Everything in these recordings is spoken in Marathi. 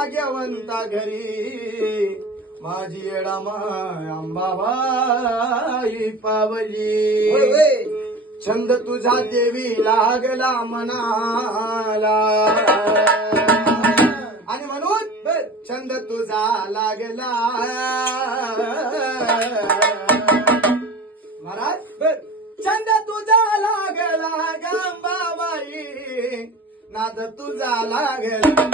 भाग्यवंता घरी माझी येडामा अंबाबाई पावली. छंद तुझा देवी लागला मनाला आणि म्हणून छंद तुझा लागला महाराज. छंद तुझा लागला गंबाबाई नाद तुझा लागला.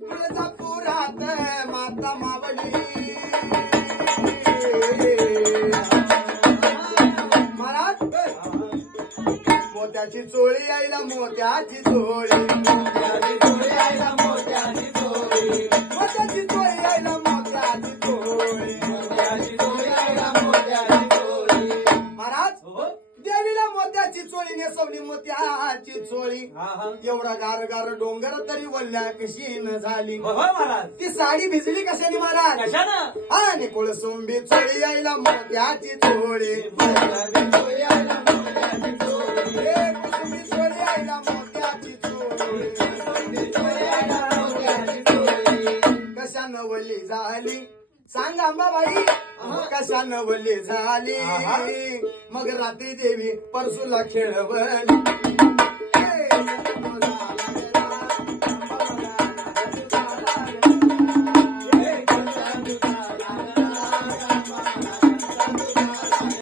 तुळजापुरात माता मावली महाराज. मोत्याची चोळी आईला मोत्याची चोळी, मोत्याची चोळी आईला मोत्याची चोळी, मोत्याची चोळी आईला मोत्याची चोळी, मोत्याची चोळी आईला मोत्याची चोळी. महाराज देवीला मोत्याची चोळी नेसवली मोत्याची चोळी. एवढा गार गार डोंगर तरी वल्ल्या कशी न झाली महाराज. ती साडी भिजली कशाने महाराज? कशानं? आणि कोळसुंबी चोळी आईला मोत्याची चोळी, मोत्याची चोळी आईला मोत्याची चोळी, कोळसुंबी चोळी आईला मोत्याची चोळी, चोळी आईला मोत्याची चोळी. कशानं वल्ली झाली सांग अंबाबाई, कशानं वल्ली झाली? मग रात्री देवी परसूला खेळवली.